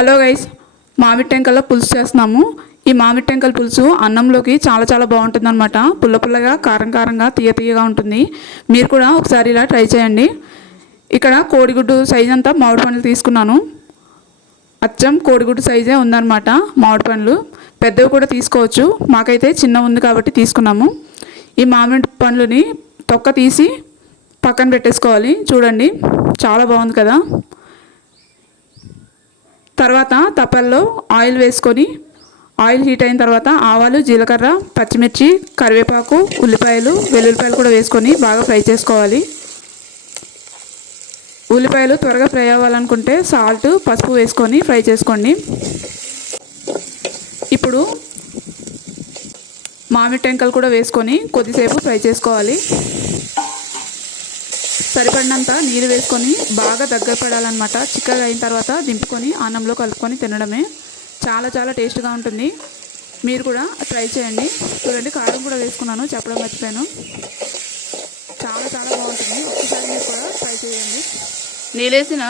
Hello guys, మామిడి టెంకల పులుసు చేస్తున్నాము. ఈ మామిడి టెంకల పులుసు అన్నంలోకి చాలా చాలా బాగుంటుందన్నమాట. పుల్ల పుల్లగా, కారం కారంగా, తీయ తీయగా ఉంటుంది. మీరు కూడా ఒకసారి ఇలా ట్రై చేయండి. ఇక్కడ కోడిగుడ్డు సైజ్ అంతా మామిడి పండ్లు తీసుకున్నాను. అచ్చం కోడిగుడ్డు సైజే ఉందన్నమాట. మామిడి పండ్లు పెద్దవి కూడా తీసుకోవచ్చు. మాకైతే చిన్న ఉంది కాబట్టి తీసుకున్నాము. ఈ మామిడి పండ్లని తొక్క తీసి పక్కన పెట్టేసుకోవాలి. చూడండి, చాలా బాగుంది కదా. తర్వాత తప్పల్లో ఆయిల్ వేసుకొని, ఆయిల్ హీట్ అయిన తర్వాత ఆవాలు, జీలకర్ర, పచ్చిమిర్చి, కరివేపాకు, ఉల్లిపాయలు, వెల్లుల్లిపాయలు కూడా వేసుకొని బాగా ఫ్రై చేసుకోవాలి. ఉల్లిపాయలు త్వరగా ఫ్రై అవ్వాలనుకుంటే సాల్ట్, పసుపు వేసుకొని ఫ్రై చేసుకోండి. ఇప్పుడు మామిడి టెంకలు కూడా వేసుకొని కొద్దిసేపు ఫ్రై చేసుకోవాలి. సరిపడినంత నీరు వేసుకొని బాగా దగ్గర పడాలన్నమాట. చిక్కగా అయిన తర్వాత దింపుకొని అన్నంలో కలుపుకొని తినడమే. చాలా చాలా టేస్ట్గా ఉంటుంది. మీరు కూడా ట్రై చేయండి. చూడండి, కారం కూడా వేసుకున్నాను, చెప్పడం మర్చిపోయాను. చాలా చాలా బాగుంటుంది. ఒక్కసారి మీరు కూడా ట్రై చేయండి. నీళ్ళేసిన